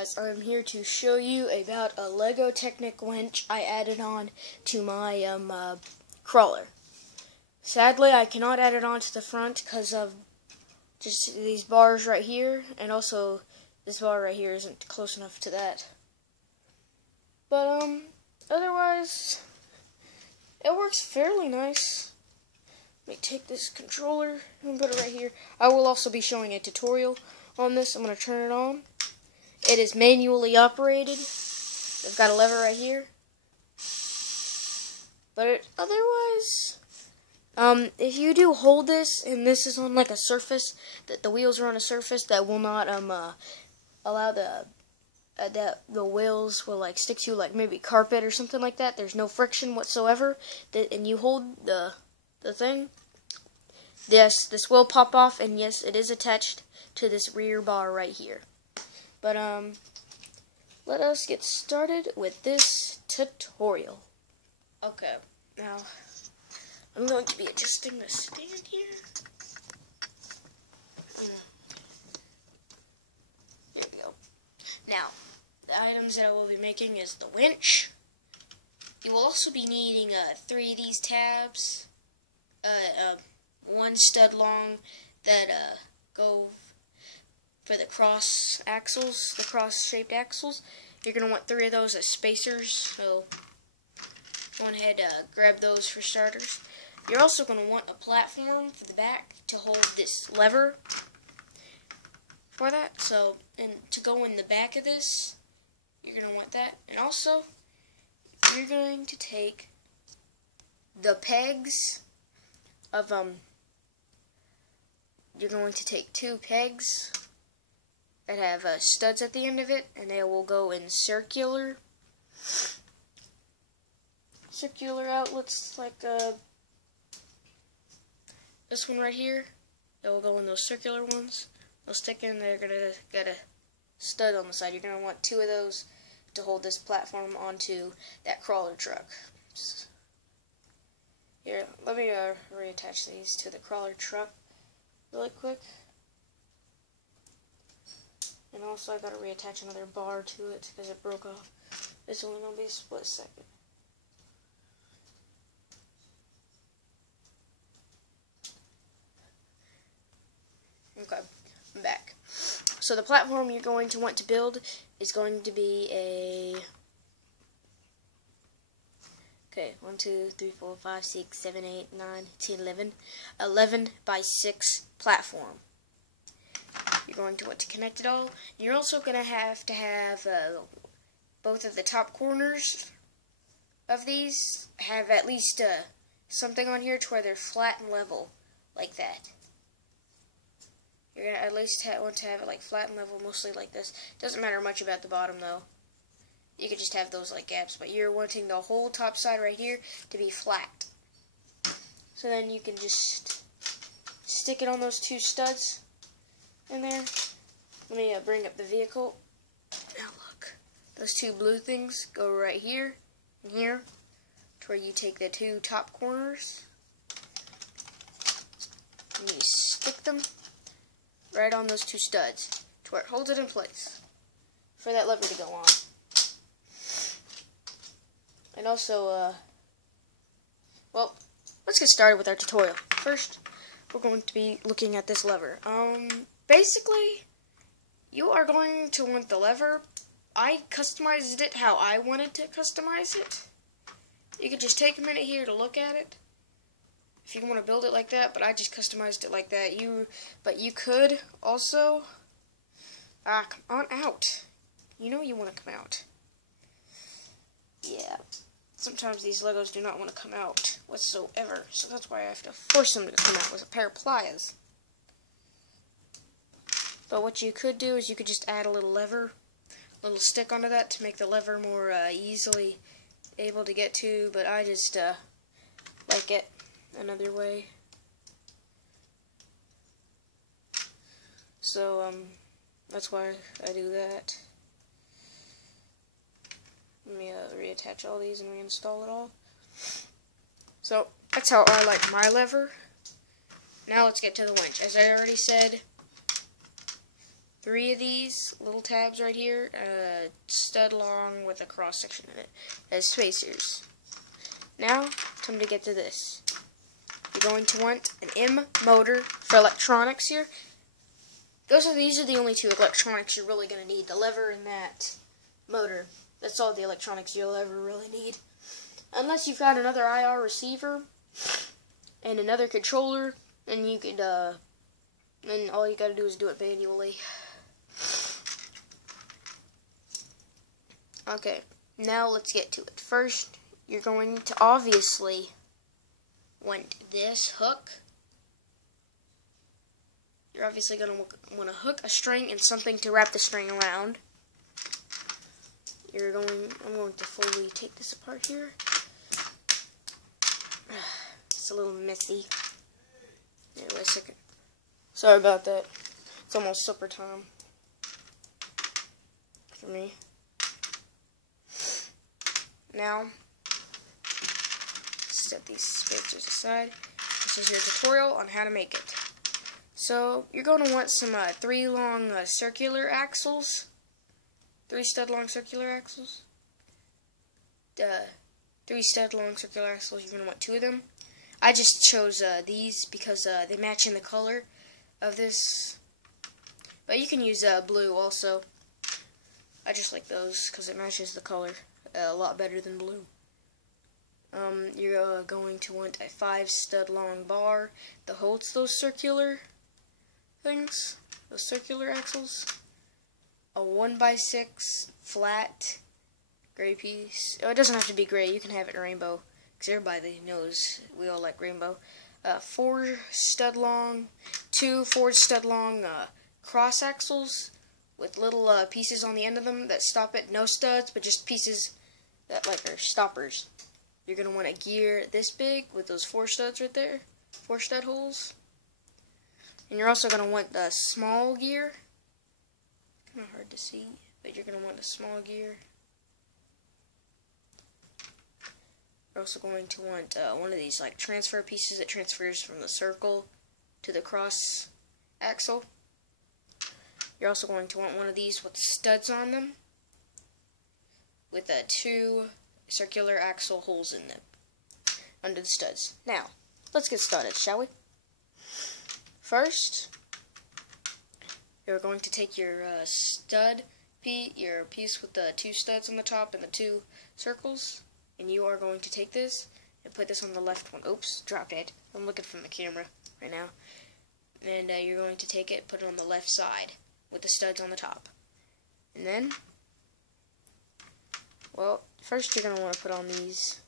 guys, I'm here to show you about a Lego Technic winch I added on to my crawler. Sadly, I cannot add it on to the front because of just these bars right here, and also this bar right here isn't close enough to that. But otherwise, it works fairly nice. Let me take this controller and put it right here. I will also be showing a tutorial on this. I'm going to turn it on. It is manually operated. I've got a lever right here. But otherwise, if you do hold this, and this is on like a surface, that the wheels are on a surface that will not allow the wheels will like stick to like maybe carpet or something like that. There's no friction whatsoever. And you hold the thing. Yes, this will pop off, and yes, it is attached to this rear bar right here. But let us get started with this tutorial. Okay, now I'm going to be adjusting the stand here. There we go. Now, the items that I will be making is the winch. You will also be needing 3 of these tabs, one stud long that go for the cross axles, the cross-shaped axles. You're going to want 3 of those as spacers, so go ahead grab those for starters. You're also going to want a platform for the back to hold this lever for that. So, and to go in the back of this, you're going to want that. And also, you're going to take the pegs of, you're going to take 2 pegs that have studs at the end of it, and they will go in circular outlets, like this one right here. They will go in those circular ones. They'll stick in. They're gonna get a stud on the side. You're gonna want 2 of those to hold this platform onto that crawler truck. Here, let me reattach these to the crawler truck really quick. And also I gotta reattach another bar to it because it broke off. It's only gonna be a split second. Okay, I'm back. So the platform you're going to want to build is going to be a 1, 2, 3, 4, 5, 6, 7, 8, 9, 10, 11 by 6 platform. You're going to want to connect it all. You're also going to have both of the top corners of these have at least something on here to where they're flat and level, like that. You're going to at least want to have it like flat and level, mostly like this. Doesn't matter much about the bottom though. You could just have those like gaps, but you're wanting the whole top side right here to be flat. So then you can just stick it on those 2 studs in there. Let me bring up the vehicle. Now look, those 2 blue things go right here and here, to where you take the 2 top corners and you stick them right on those 2 studs to where it holds it in place for that lever to go on. And also, well, let's get started with our tutorial. First, we're going to be looking at this lever. Basically, you are going to want the lever. I customized it how I wanted to customize it. You could just take a minute here to look at it if you want to build it like that, but I just customized it like that. But you could also, come on out. You know you want to come out. Yeah. Sometimes these Legos do not want to come out whatsoever, so that's why I have to force them to come out with a pair of pliers. But what you could do is you could just add a little lever, a little stick onto that to make the lever more easily able to get to, but I just like it another way. So that's why I do that. Let me reattach all these and reinstall it all. So that's how I like my lever. Now let's get to the winch. As I already said, 3 of these little tabs right here, stud long with a cross section in it as spacers. Now, time to get to this. You're going to want an M motor for electronics here. These are the only 2 electronics you're really going to need, the lever and that motor. That's all the electronics you'll ever really need. Unless you've got another IR receiver and another controller, and you could, and all you gotta do is do it manually. Okay, now let's get to it. First, you're going to obviously want this hook. You're obviously going to want to hook a string and something to wrap the string around. I'm going to fully take this apart here. It's a little messy. Wait a second. Sorry about that. It's almost supper time for me. Now, set these spacers aside. This is your tutorial on how to make it. So, you're going to want some 3 long circular axles. 3 stud long circular axles. 3 stud long circular axles, you're going to want 2 of them. I just chose these because they match in the color of this. But you can use blue also. I just like those because it matches the color a lot better than blue. You're going to want a 5 stud long bar that holds those circular things, those circular axles. A 1x6 flat gray piece. Oh, it doesn't have to be gray. You can have it rainbow, because everybody knows we all like rainbow. 4 stud long, 2 4 stud long cross axles with little pieces on the end of them that stop it. No studs, but just pieces that are stoppers. You're gonna want a gear this big with those 4 studs right there, 4 stud holes. And you're also gonna want the small gear. Kind of hard to see, but you're gonna want a small gear. You're also going to want one of these transfer pieces that transfers from the circle to the cross axle. You're also going to want one of these with studs on them, with 2 circular axle holes in them under the studs. Now, let's get started, shall we? First, you're going to take your your piece with the 2 studs on the top and the 2 circles, and you are going to take this and put this on the left one. Oops, dropped it. I'm looking from the camera right now. And you're going to take it and put it on the left side with the studs on the top. And then, well, first you're going to want to put on these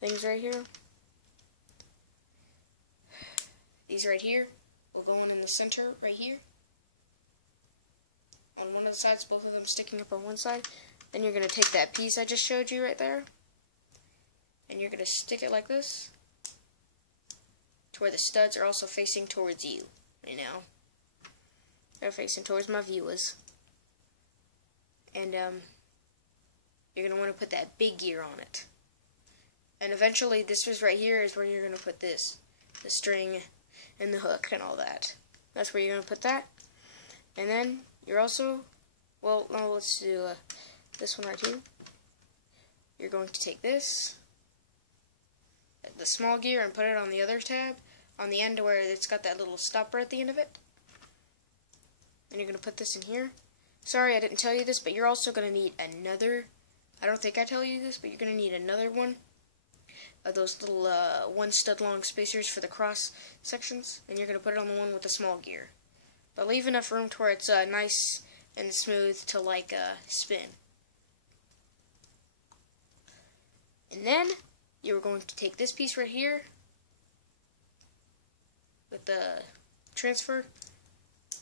things right here. These right here will go in the center right here. On one of the sides, both of them sticking up on one side. Then you're going to take that piece I just showed you right there, and you're going to stick it like this to where the studs are also facing towards you right now. They're facing towards my viewers. And you're going to want to put that big gear on it. And eventually this is right here is where you're going to put this, the string and the hook and all that. That's where you're going to put that. And then you're also, well, no, let's do this one right here. You're going to take this, the small gear, and put it on the other tab, on the end where it's got that little stopper at the end of it. And you're going to put this in here. Sorry, I didn't tell you this, but you're also going to need another, I don't think I tell you this, but you're going to need another one of those little 1 stud long spacers for the cross sections, and you're going to put it on the one with the small gear. But leave enough room to where it's nice and smooth to spin. And then you're going to take this piece right here with the transfer.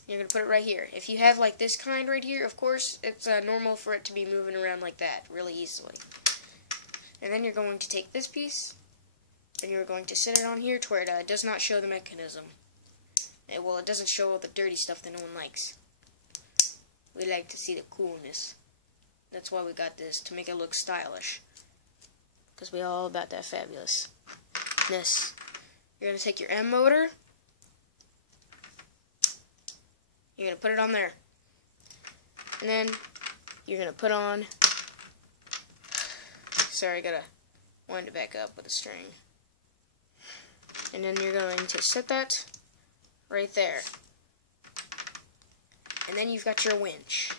You're going to put it right here. If you have this kind right here, of course, it's normal for it to be moving around like that really easily. And then you're going to take this piece, and you're going to sit it on here to where it does not show the mechanism. Well, it doesn't show all the dirty stuff that no one likes. We like to see the coolness. That's why we got this, to make it look stylish. Because we're all about that fabulousness. You're going to take your M motor, You're going to put it on there. And then you're going to put on, sorry, I got to wind it back up with a string. And then you're going to set that right there. And then you've got your winch.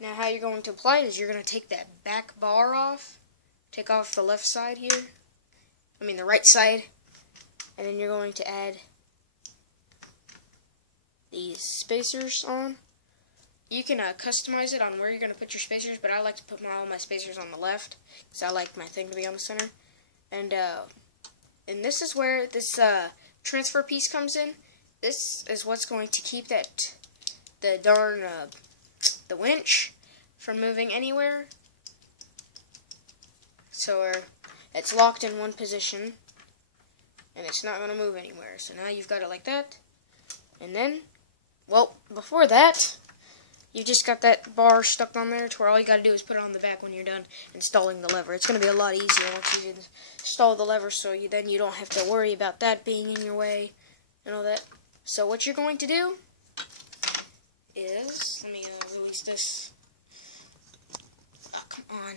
Now how you're going to apply it is you're going to take that back bar off. Take off the left side here. The right side. And then you're going to add these spacers on. You can customize it on where you're going to put your spacers, but I like to put all my spacers on the left because I like my thing to be on the center. And this is where this transfer piece comes in. This is what's going to keep the winch from moving anywhere. So it's locked in one position, and it's not going to move anywhere. So now you've got it like that. And then, well, before that, you just got that bar stuck on there to where all you got to do is put it on the back when you're done installing the lever. It's going to be a lot easier once you install the lever, so then you don't have to worry about that being in your way and all that. So what you're going to do is, let me release this. Oh, come on.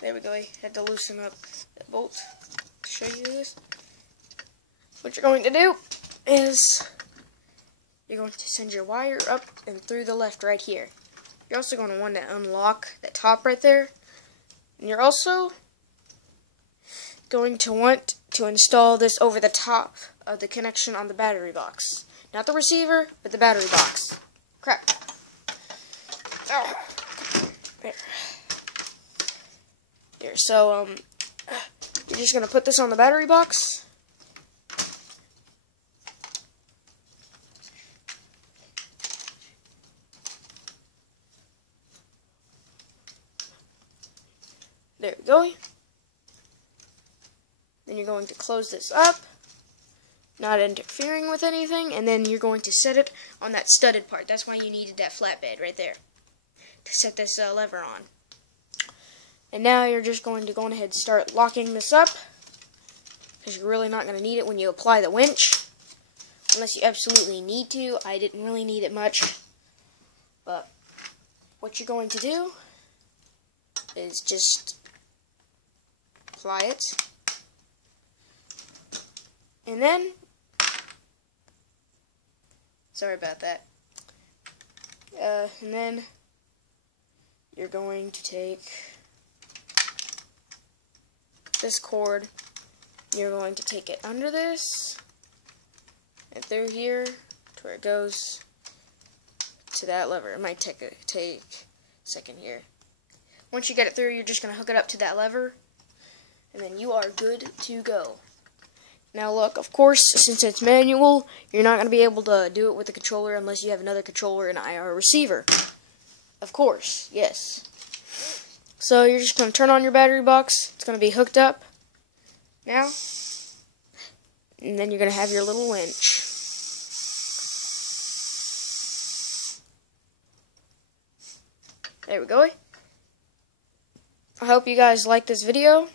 There we go. I had to loosen up that bolt to show you this. What you're going to do is you're going to send your wire up and through the left right here. You're also going to want to unlock that top right there. And you're also going to want to install this over the top of the connection on the battery box. Not the receiver, but the battery box. Crap. Oh. There. Here, so, you're just going to put this on the battery box. There we go. Then you're going to close this up, not interfering with anything, and then you're going to set it on that studded part. That's why you needed that flatbed right there to set this lever on. And now you're just going to go ahead and start locking this up, because you're really not going to need it when you apply the winch, unless you absolutely need to. I didn't really need it much, but what you're going to do is just apply it, and then, sorry about that, and then you're going to take this cord, you're going to take it under this and through here to where it goes to that lever. It might take a second here. Once you get it through, you're just going to hook it up to that lever, and then you are good to go. Now look, of course, since it's manual, you're not going to be able to do it with the controller unless you have another controller and IR receiver. Of course, yes. So you're just going to turn on your battery box. It's going to be hooked up now. And then you're going to have your little winch. There we go. I hope you guys like this video.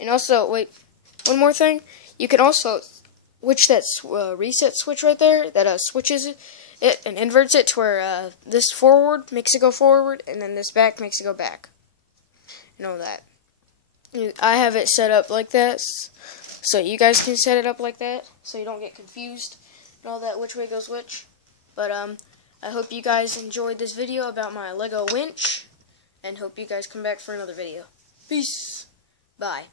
And also, wait, one more thing. You can also switch that reset switch right there that switches it and inverts it to where this forward makes it go forward, and then this back makes it go back. And all that. I have it set up like that, so you guys can set it up like that, so you don't get confused and all that, which way goes which. But I hope you guys enjoyed this video about my Lego winch, and hope you guys come back for another video. Peace. Bye.